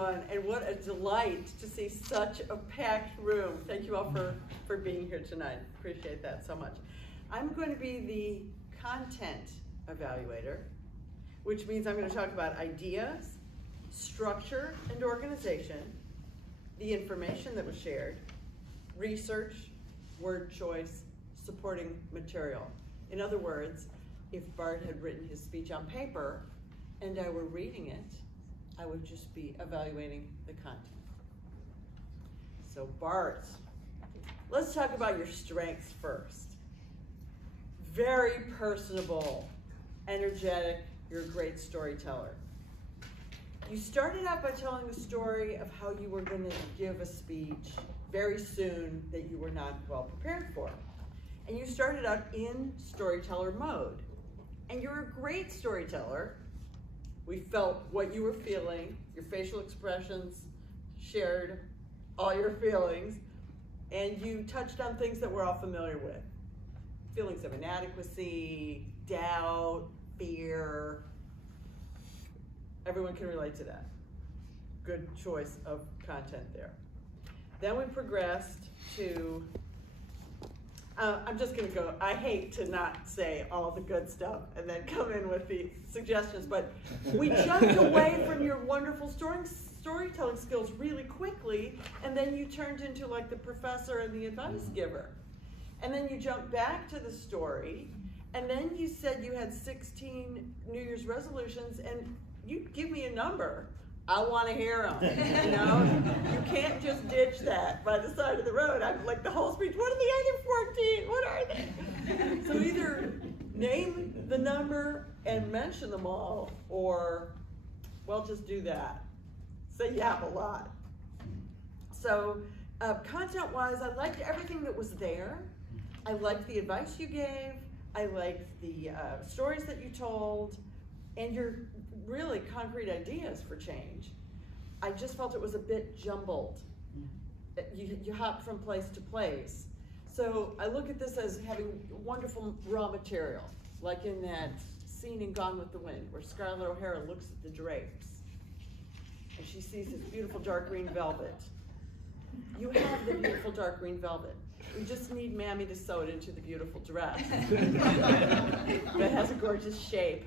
everyone, and what a delight to see such a packed room. Thank you all for being here tonight. Appreciate that so much. I'm going to be the content evaluator, which means I'm going to talk about ideas, structure and organization, the information that was shared, research, word choice, supporting material. In other words, if Bart had written his speech on paper and I were reading it, I would just be evaluating the content. So Bart, let's talk about your strengths first. Very personable, energetic, you're a great storyteller. You started out by telling the story of how you were going to give a speech very soon that you were not well prepared for. And you started out in storyteller mode. And you're a great storyteller. We felt what you were feeling, your facial expressions shared all your feelings, and you touched on things that we're all familiar with. Feelings of inadequacy, doubt, fear. Everyone can relate to that. Good choice of content there. Then we progressed to, I'm just gonna go, I hate to not say all the good stuff and then come in with the suggestions, but we jumped away from your wonderful storytelling skills really quickly, and then you turned into like the professor and the advice giver. And then you jumped back to the story, and then you said you had 16 New Year's resolutions, and you give me a number. I want to hear them. You know, you can't just ditch that by the side of the road. I'm like the whole speech. What are the other 14? What are they? So either name the number and mention them all, or well, just do that. Say you have a lot. So content-wise, I liked everything that was there. I liked the advice you gave. I liked the stories that you told, and your really concrete ideas for change. I just felt it was a bit jumbled. You hop from place to place. So I look at this as having wonderful raw material, like in that scene in Gone with the Wind, where Scarlett O'Hara looks at the drapes, and she sees this beautiful dark green velvet. You have the beautiful dark green velvet. We just need Mammy to sew it into the beautiful dress that has a gorgeous shape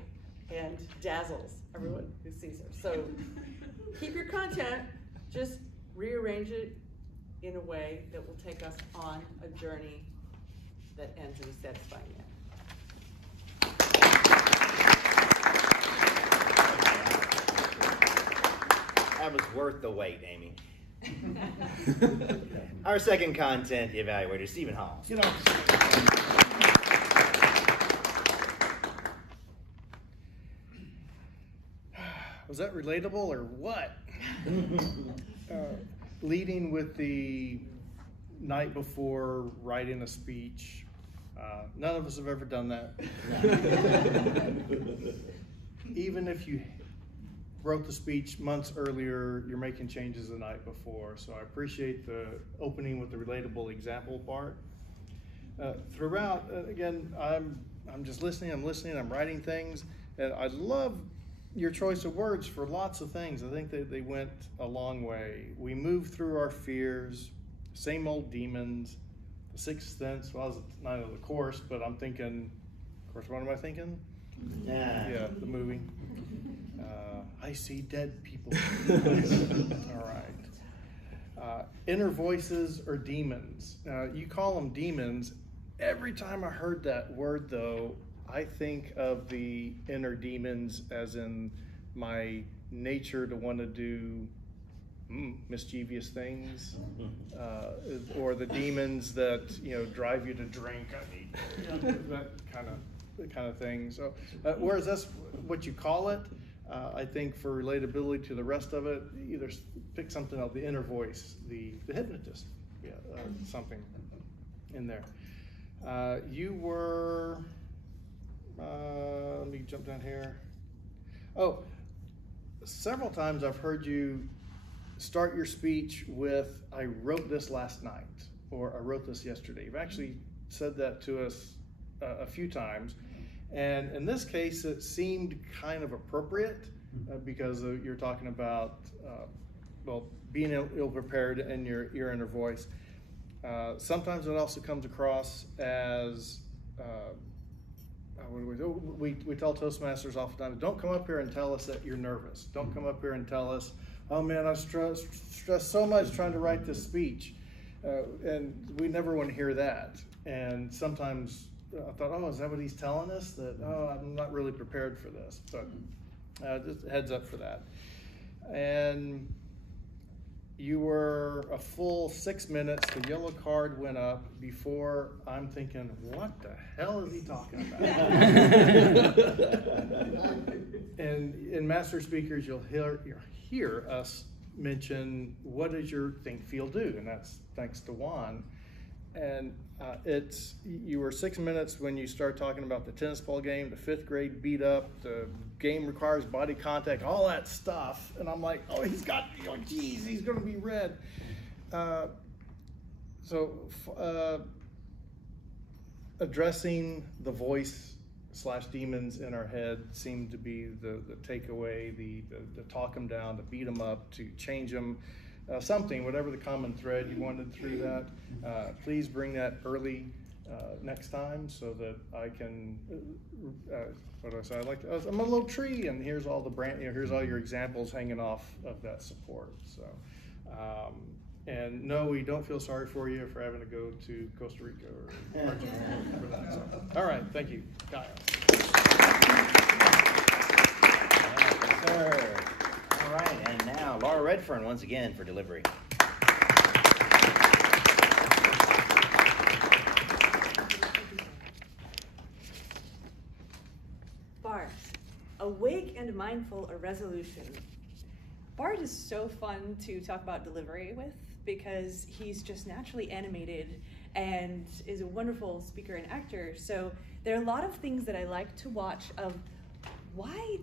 and dazzles everyone who sees her. So keep your content, just rearrange it in a way that will take us on a journey that ends in a satisfying end. That was worth the wait, Amy. Our second content evaluator, Stephen Hall. You know, was that relatable or what? Leading with the night before writing a speech. None of us have ever done that. Even if you wrote the speech months earlier, you're making changes the night before. So I appreciate the opening with the relatable example part. Throughout, again, I'm just listening, I'm writing things, and I love your choice of words for lots of things. I think they went a long way. We moved through our fears, same old demons, the sixth sense. Well, I was not of the course, but I'm thinking, of course, what am I thinking? Yeah, the movie. I see dead people. All right. Inner voices or demons. You call them demons. Every time I heard that word, though, I think of the inner demons as in my nature to want to do mischievous things, or the demons that drive you to drink. That kind of thing. So, whereas that's what you call it. I think for relatability to the rest of it, either pick something else, the inner voice, the hypnotist, something in there. You were, let me jump down here. Oh, several times I've heard you start your speech with, I wrote this last night, or I wrote this yesterday. You've actually said that to us a few times. And in this case, it seemed kind of appropriate because you're talking about being ill-prepared in your ear and your voice. Sometimes it also comes across as, we tell Toastmasters oftentimes, don't come up here and tell us that you're nervous. Don't come up here and tell us, oh man, I stressed so much trying to write this speech. And we never want to hear that. And sometimes I thought, oh, is that what he's telling us? That, oh, I'm not really prepared for this. So just a heads up for that. And you were a full 6 minutes. The yellow card went up before I'm thinking, what the hell is he talking about? And in Master Speakers, you'll hear us mention, what does your think, feel, do? And that's thanks to Juan. And you were 6 minutes when you start talking about the tennis ball game, the 5th grade beat up, the game requires body contact, all that stuff. And I'm like, oh, he's got, geez, he's going to be red. Addressing the voice/demons in our head seemed to be the takeaway, the talk them down, to beat them up, to change them. Something, whatever the common thread you wanted through that, please bring that early next time so that I can, what do I say? I'm a little tree, and here's all the here's all your examples hanging off of that support. So, and no, we don't feel sorry for you for having to go to Costa Rica or Argentina for that. So, all right, thank you, Kyle. Yes, sir. All right, and now Laura Redfern once again for delivery. Bart, awake and mindful, a resolution. Bart is so fun to talk about delivery with because he's just naturally animated and is a wonderful speaker and actor. So there are a lot of things that I like to watch of why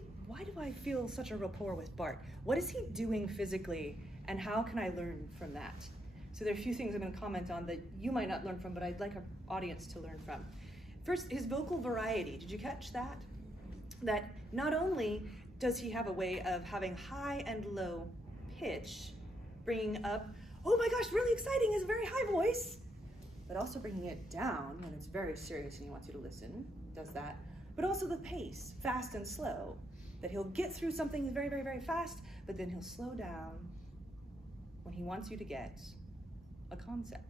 do I feel such a rapport with Bart? What is he doing physically, and how can I learn from that? So there are a few things I'm going to comment on that you might not learn from, but I'd like our audience to learn from. First, his vocal variety. Did you catch that? That not only does he have a way of having high and low pitch, bringing up, oh my gosh, really exciting, his very high voice, but also bringing it down when it's very serious and he wants you to listen, does that. But also the pace, fast and slow, that he'll get through something very, very, very fast, but then he'll slow down when he wants you to get a concept.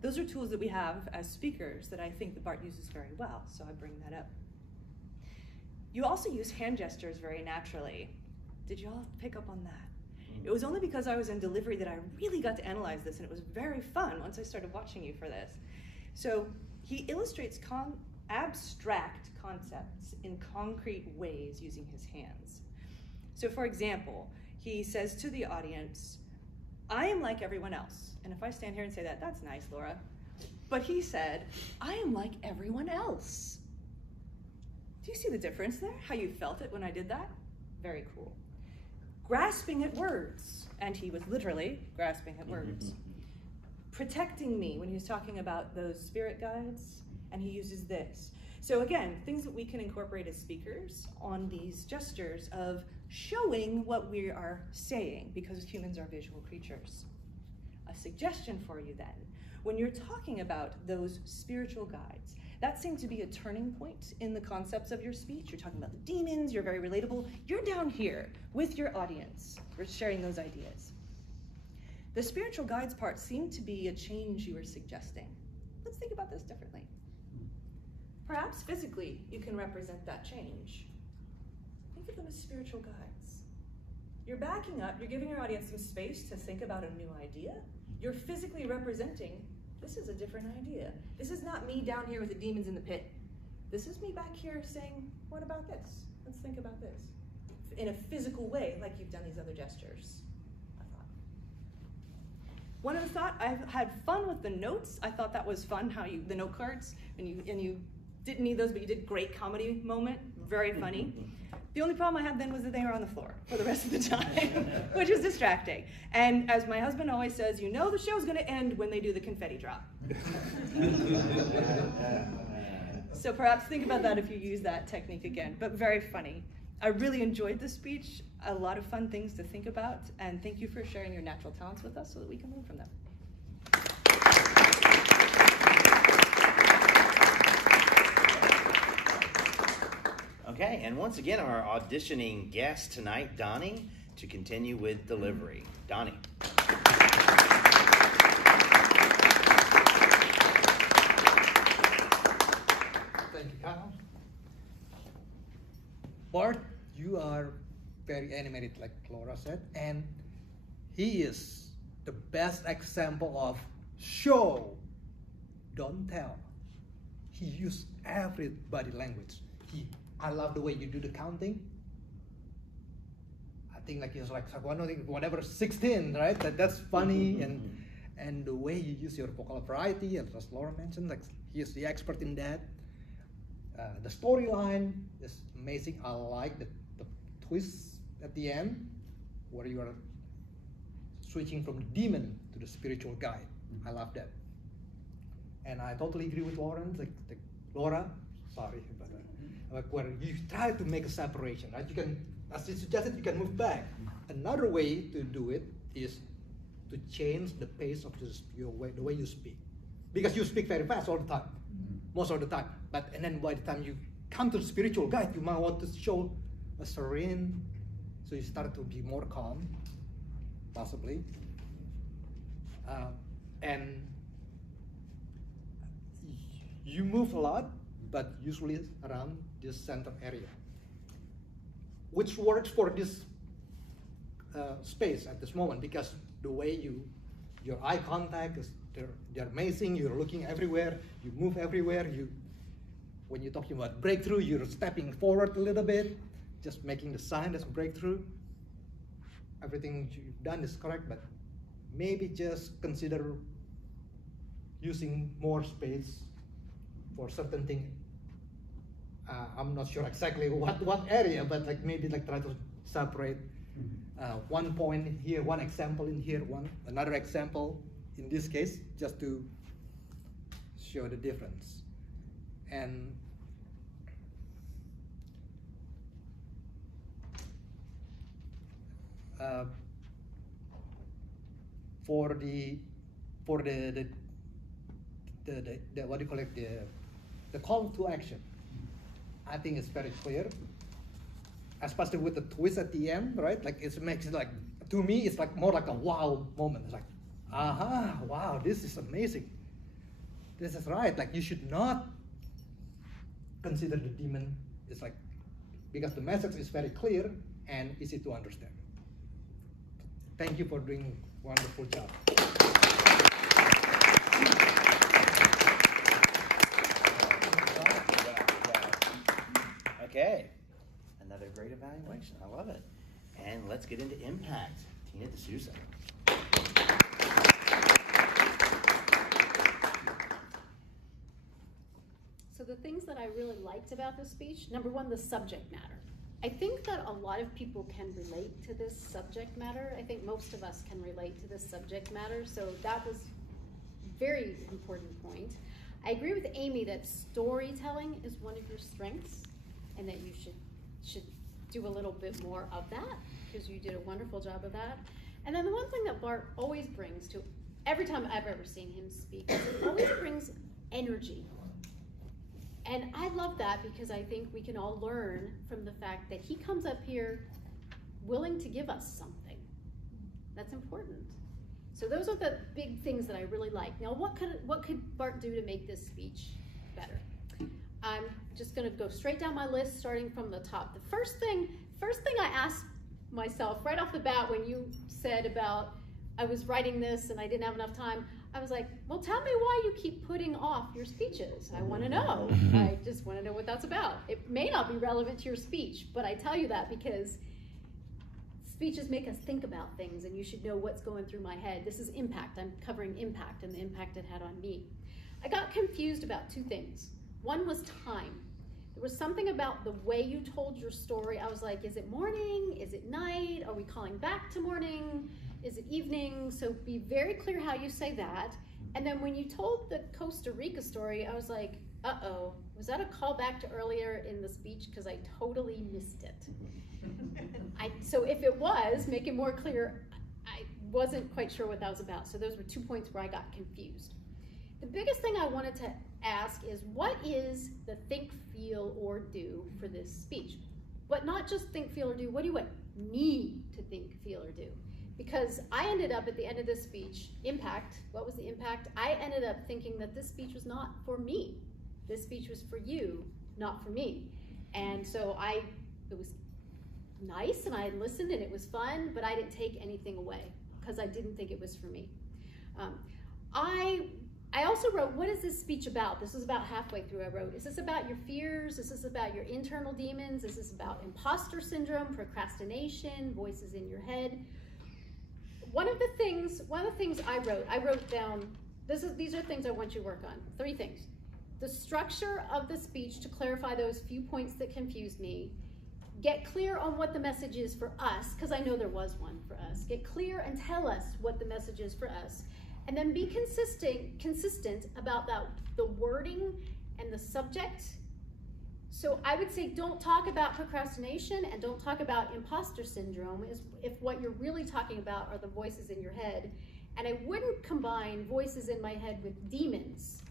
Those are tools that we have as speakers that I think that Bart uses very well, so I bring that up. You also use hand gestures very naturally. Did you all pick up on that? It was only because I was in delivery that I really got to analyze this, and it was very fun once I started watching you for this. So he illustrates abstract concepts in concrete ways using his hands. So for example, he says to the audience, I am like everyone else. And if I stand here and say that, that's nice, Laura. But he said, I am like everyone else. Do you see the difference there? How you felt it when I did that? Very cool. Grasping at words. And he was literally grasping at words. Protecting me when he was talking about those spirit guides, and he uses this. So again, things that we can incorporate as speakers on these gestures of showing what we are saying, because humans are visual creatures. A suggestion for you then, when you're talking about those spiritual guides, that seemed to be a turning point in the concepts of your speech. You're talking about the demons, you're very relatable. You're down here with your audience. We're sharing those ideas. The spiritual guides part seemed to be a change you were suggesting. Let's think about this differently. Perhaps physically, you can represent that change. Think of them as spiritual guides. You're backing up, you're giving your audience some space to think about a new idea. You're physically representing, this is a different idea. This is not me down here with the demons in the pit. This is me back here saying, what about this? Let's think about this. In a physical way, like you've done these other gestures, I thought. One other thought, I've had fun with the notes. I thought that was fun, how the note cards, and you didn't need those, but you did great comedy moment, very funny. The only problem I had then was that they were on the floor for the rest of the time, which was distracting. And as my husband always says, you know the show's gonna end when they do the confetti drop. So perhaps think about that if you use that technique again, but very funny. I really enjoyed the speech, a lot of fun things to think about, and thank you for sharing your natural talents with us so that we can learn from them. Okay, and once again, our auditioning guest tonight, Donnie, to continue with delivery. Donnie. Thank you, Kyle. Bart, you are very animated, like Laura said, and he is the best example of show, don't tell. He used every body language. I love the way you do the counting. I think like it's like whatever 16, right? That's funny, and the way you use your vocal variety, as Laura mentioned, like he is the expert in that. The storyline is amazing. I like the twist at the end, where you are switching from the demon to the spiritual guide. I love that. And I totally agree with Lauren, Laura, sorry, but like where you try to make a separation, right? You can, as you suggested, you can move back. Another way to do it is to change the pace of the way you speak, because you speak very fast all the time, most of the time. And then by the time you come to the spiritual guide, you might want to show a serene, so you start to be more calm, possibly, and you move a lot, but usually around this center area, which works for this space at this moment, because the way your eye contact is, they're amazing. You're looking everywhere, you move everywhere. When you're talking about breakthrough, you're stepping forward a little bit, just making the sign as breakthrough. Everything you've done is correct, but maybe just consider using more space for certain thing. I'm not sure exactly what area, but like maybe like try to separate one point in here, one example in here, another example in this case, just to show the difference. And for the what do you call it, the call to action, I think it's very clear, especially with the twist at the end, right? Like it makes it like, to me, it's like more like a wow moment. It's like, aha, wow, this is amazing. This is right. Like you should not consider the demon. It's like, because the message is very clear and easy to understand. Thank you for doing a wonderful job. Okay, another great evaluation. I love it. And let's get into impact. Tina D'Souza. So the things that I really liked about this speech, number one, the subject matter. I think that a lot of people can relate to this subject matter. I think most of us can relate to this subject matter, so that was a very important point. I agree with Amy that storytelling is one of your strengths and that you should do a little bit more of that, because you did a wonderful job of that. And then the one thing that Bart always brings to every time I've ever seen him speak, he always brings energy. And I love that, because I think we can all learn from the fact that he comes up here willing to give us something. That's important. So those are the big things that I really like. Now, what could Bart do to make this speech better? I'm just gonna go straight down my list, starting from the top. The first thing I asked myself right off the bat when you said about I was writing this and I didn't have enough time, I was like, well, tell me why you keep putting off your speeches. I want to know. I just want to know what that's about. It may not be relevant to your speech, but I tell you that because speeches make us think about things, and you should know what's going through my head. This is impact. I'm covering impact and the impact it had on me. I got confused about two things. One was time. There was something about the way you told your story. I was like, is it morning? Is it night? Are we calling back to morning? Is it evening? So be very clear how you say that. And then when you told the Costa Rica story, I was like, uh-oh, was that a callback to earlier in the speech? Because I totally missed it. So if it was, make it more clear, I wasn't quite sure what that was about. So those were 2 points where I got confused. The biggest thing I wanted to ask is, what is the think, feel, or do for this speech? But not just think, feel, or do, what do you need to think, feel, or do? Because I ended up at the end of this speech, impact, what was the impact? I ended up thinking that this speech was not for me. This speech was for you, not for me. And so it was nice and I listened and it was fun, but I didn't take anything away because I didn't think it was for me. I also wrote, what is this speech about? This was about halfway through I wrote, is this about your fears? Is this about your internal demons? Is this about imposter syndrome, procrastination, voices in your head? One of the things I wrote down, these are things I want you to work on. 3 things. The structure of the speech to clarify those few points that confused me. Get clear on what the message is for us, because I know there was one for us. Get clear and tell us what the message is for us. And then be consistent about the wording and the subject. So I would say don't talk about procrastination and don't talk about imposter syndrome if what you're really talking about are the voices in your head. And I wouldn't combine voices in my head with demons.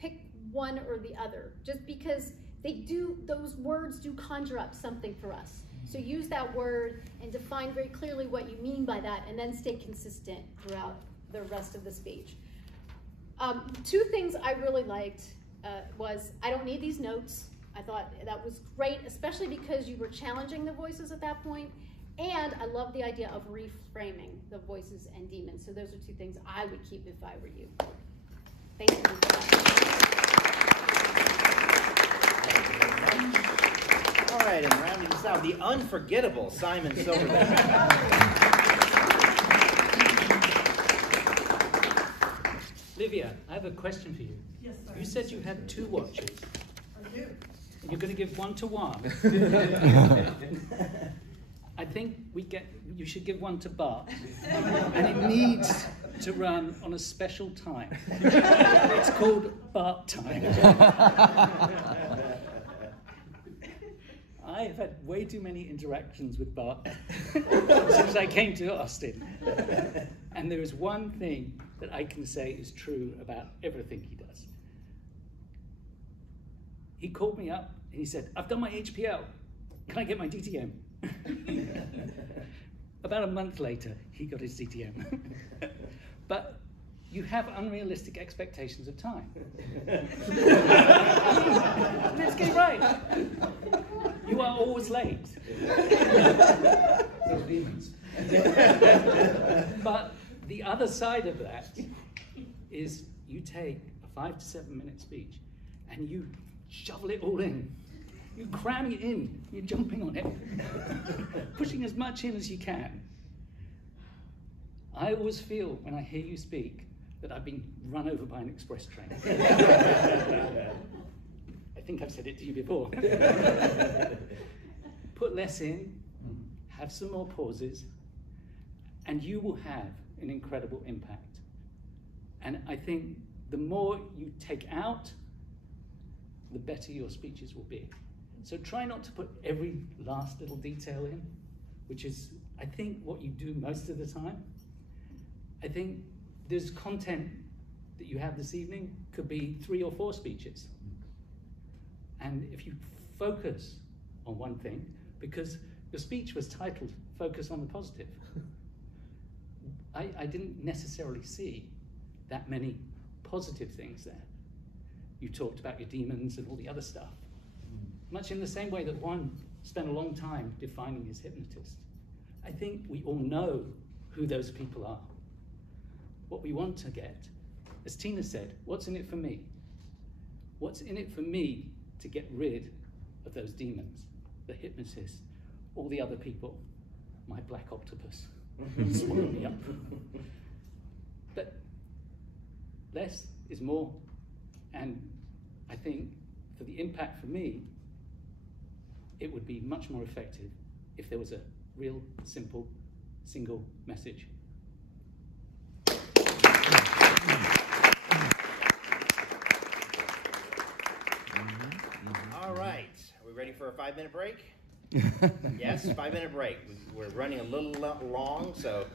Pick one or the other, just because those words do conjure up something for us. So use that word and define very clearly what you mean by that, and then stay consistent throughout the rest of the speech. 2 things I really liked was, I don't need these notes. I thought that was great, especially because you were challenging the voices at that point. And I love the idea of reframing the voices and demons. So those are 2 things I would keep if I were you. Thank you. All right, and rounding this out, the unforgettable Simon Silverman. Livia, I have a question for you. Yes, sir. You said you had 2 watches. I do. You're going to give one to one. I think you should give one to Bart. And it needs to run on a special time. It's called Bart time. I have had way too many interactions with Bart since I came to Austin. And there is one thing that I can say is true about everything he does. He called me up and he said, I've done my HPL. Can I get my DTM? About a month later, he got his DTM. But you have unrealistic expectations of time. Let's get it right. You are always late. Those demons. But the other side of that is you take a 5 to 7 minute speech and you shovel it all in. You're cramming it in. You're jumping on it. Pushing as much in as you can. I always feel when I hear you speak that I've been run over by an express train. I think I've said it to you before. Put less in, have some more pauses, and you will have an incredible impact. And I think the more you take out, the better your speeches will be. So try not to put every last little detail in, which is, I think, what you do most of the time. I think there's content that you have this evening could be 3 or 4 speeches. And if you focus on one thing, because your speech was titled, Focus on the Positive. I didn't necessarily see that many positive things there. You talked about your demons and all the other stuff. Much in the same way that one spent a long time defining his hypnotist. I think we all know who those people are. What we want to get, as Tina said, what's in it for me? What's in it for me to get rid of those demons, the hypnotist, all the other people, my black octopus, swallow me up. But less is more, and I think for the impact for me, it would be much more effective if there was a real, simple, single message. we ready for a 5-minute break? Yes, 5-minute break. We're running a little long, so